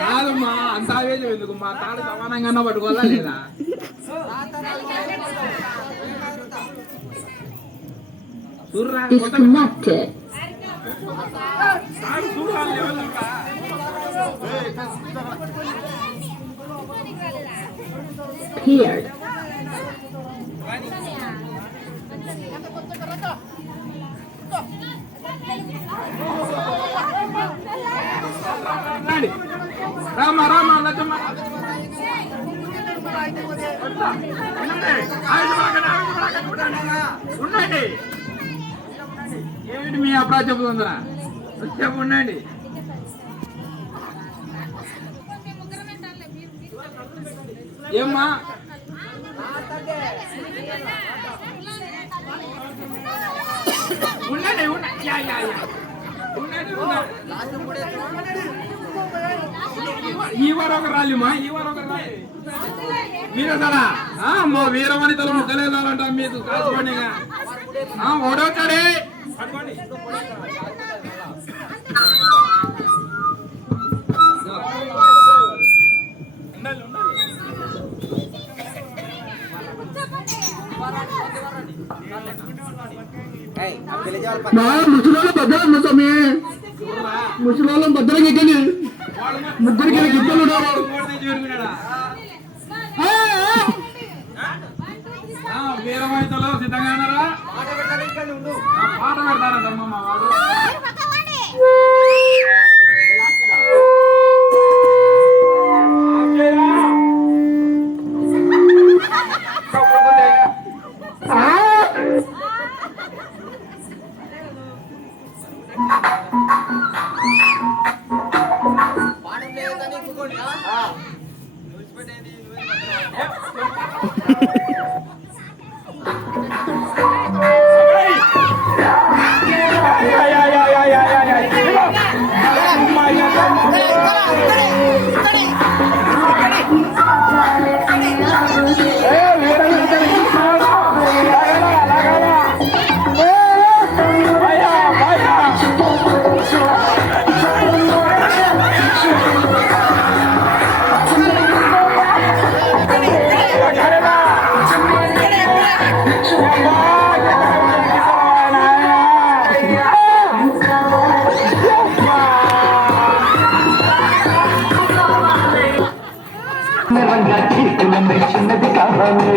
కాదమ్మా అంత ఆవేశం ఎందుకు మా తాడు సమానంగా పట్టుకోవాలా లేదా Disconnected. రామా రామా లచ్చమ్మ ఉండండి ఏమిటి మీ అప్రాచ్య చెబుతుందరా చెప్పు ఉండండి ఏమ్మా ఉండండి ఈ వారం ఒక రాలిమా ఈ వారం ఒక రాలి మీరేసారా మా వీరవనితలు ముద్దలేదాలంట మీకు కాసుకోండి ఓడవుతాడే ముసలి భద్రంగా ఎక్కండి ముగ్గురికి ఇద్దరు వీరవనితలు సిద్ధంగా ఉన్నారా పాట పెడతారంటమ్మా మా వాడు చిన్నది కావాలి